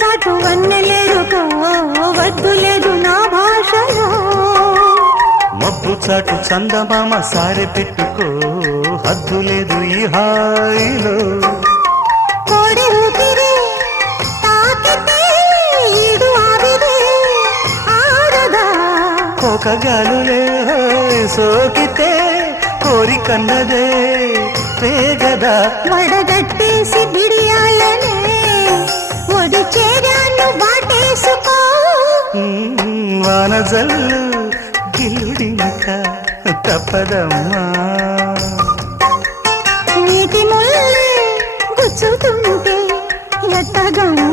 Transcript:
చాటు వన్నెలేరుకో వద్దు లేదు నా భాషలో మబ్బు చాటు చందమామ సారె పెట్టుకో హద్దు లేదు ఈ హాయిలో. ఆడదా. కోకగాలులే సోకితే కోరికన్నదే పేగదా వడగట్టేసి బిడియాలనే వానజల్లు గిల్లుడిక తప్పదమ్మా. నీటి ముల్లే గుచ్చుతుంటే ఎట్టగమ్మ